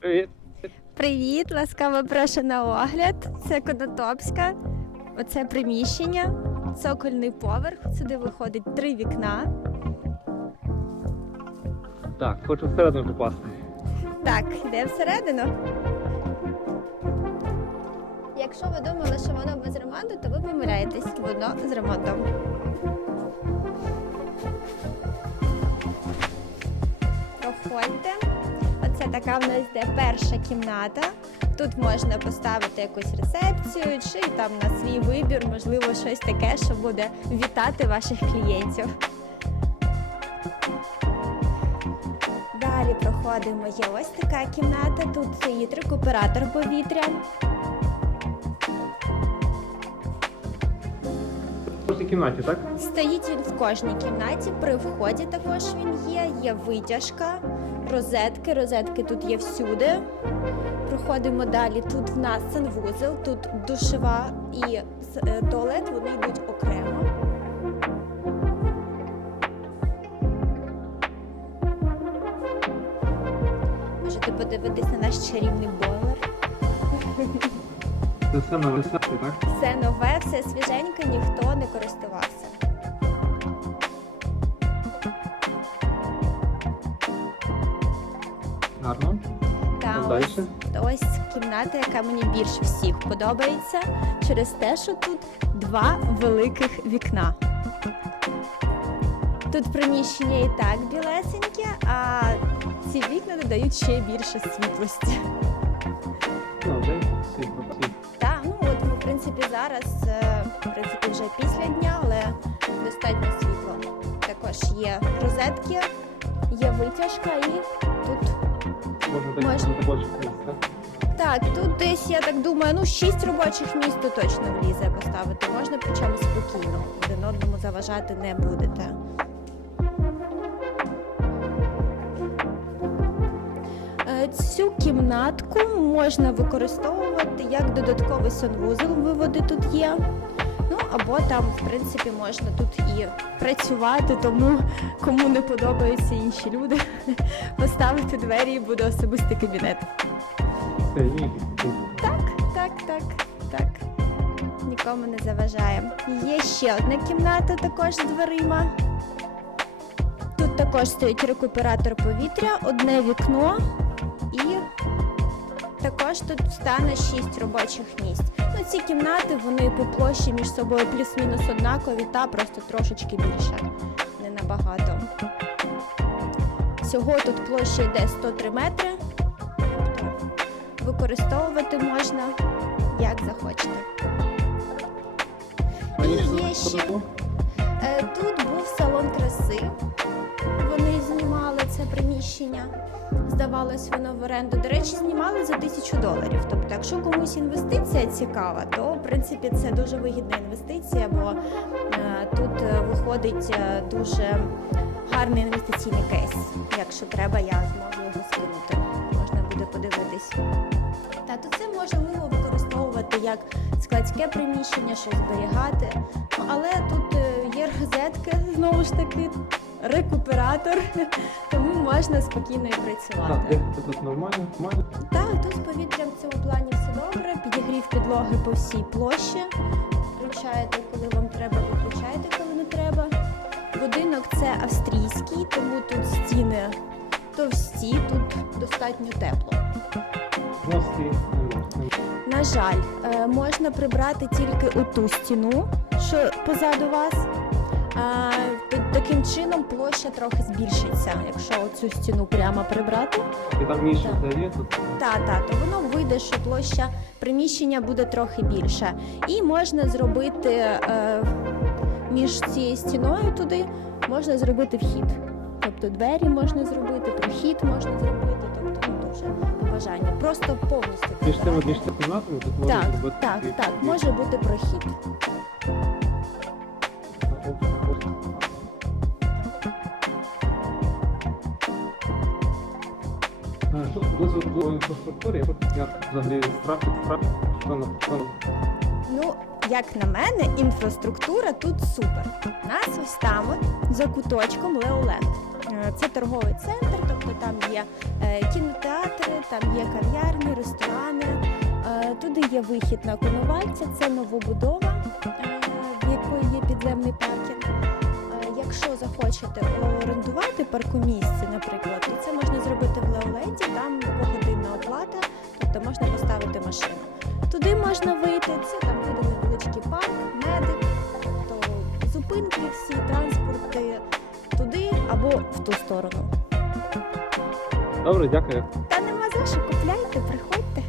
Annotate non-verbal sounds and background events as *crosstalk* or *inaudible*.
Привіт. Привіт, ласкаво прошу на огляд. Це Конотопська. Оце приміщення, цокольний поверх. Сюди виходить три вікна. Так, хочу всередину попасти. Так, йде всередину. Якщо ви думали, що воно без ремонту, то ви помиляєтесь. Воно з ремонтом. Проходьте. Така в нас йде перша кімната. Тут можна поставити якусь рецепцію чи там на свій вибір, можливо, щось таке, що буде вітати ваших клієнтів. Далі проходимо. Є ось така кімната. Тут стоїть рекуператор повітря. Кожній кімнаті, так? Стоїть він в кожній кімнаті. При вході також він є. Є витяжка, розетки. Розетки тут є всюди. Проходимо далі. Тут в нас санвузел, тут душева і е, туалет. Вони йдуть окремо. Можете подивитись на наш чарівний бойлер. Це все рецепті, так? Все нове, все свіженьке, ніхто не користувався. Далі. ось, ось кімната, яка мені більше всіх подобається, через те, що тут два великих вікна. Тут приміщення і так білесеньке, а ці вікна додають ще більше світлості. Світло, світло. Так, ну от ми, в принципі, зараз, е, в принципі, вже після дня, але достатньо світло. Також є розетки, є витяжка і тут Можна так Можна. на робочих місць, так? Так, тут десь, я так думаю, ну 6 робочих місць то точно влізе поставити. Можна причому спокійно. Один одному заважати не будете. Е, Цю кімнатку можна використовувати як додатковий санвузол, виводи тут є. Або там, в принципі, можна тут і працювати, тому кому не подобаються інші люди, *laughs* поставити двері і буде особистий кабінет. Це. Так, так, так, так. Нікому не заважає. Є ще одна кімната також з дверима. Тут також стоїть рекуператор повітря, одне вікно також тут стане 6 робочих місць. Ну, ці кімнати вони по площі між собою плюс-мінус однакові, та просто трошечки більше, не набагато. Всього тут площа йде 103 метри. Тобто використовувати можна як захочете. Раніше є ще-? Е, Тут був салон краси. Вони приміщення. Здавалось, воно в оренду. До речі, знімали за тисячу доларів. Тобто, якщо комусь інвестиція цікава, то в принципі це дуже вигідна інвестиція, бо е, тут е, виходить е, дуже гарний інвестиційний кейс. Якщо треба, я зможу його скинути. Можна буде подивитись. Та то це можливо використовувати як складське приміщення, щось зберігати. Ну, але тут є розетки, знову ж таки, рекуператор, *laughs* тому можна спокійно і Так, працювати. дихати тут нормально, нормально. Так, тут з повітрям в цьому плані все добре. Підігрів підлоги по всій площі. Включаєте, коли вам треба, виключаєте, коли не треба. Будинок це австрійський, тому тут стіни товсті, тут достатньо тепло. Не. На жаль, е, можна прибрати тільки оту стіну, що позаду вас. Під таким чином площа трохи збільшиться, якщо цю стіну прямо прибрати. І там ніша Так. тут. Та, та, то воно вийде, що площа приміщення буде трохи більша. І можна зробити е, між цією стіною туди можна зробити вхід. Тобто двері можна зробити, прохід можна зробити, тобто ну, дуже бажанню. Просто повністю. Між тими, між тими кімнатами тут Так, зробити. так, так, може бути прохід. Ну, як на мене, інфраструктура тут супер. У нас ось там за куточком Леоленд. Е, Це торговий центр, тобто там є е, кінотеатри, там є кав'ярні, ресторани. Е, Туди є вихід на Коновальця, це новобудова, в якої є підземний паркінг. Якщо захочете орендувати паркомісце, наприклад, то це можна зробити тобто можна поставити машину. Туди можна вийти, це там буде невеличкий парк, медик, то зупинки всі, транспорти туди або в ту сторону. Добре, дякую. Та нема за що, купляйте, приходьте.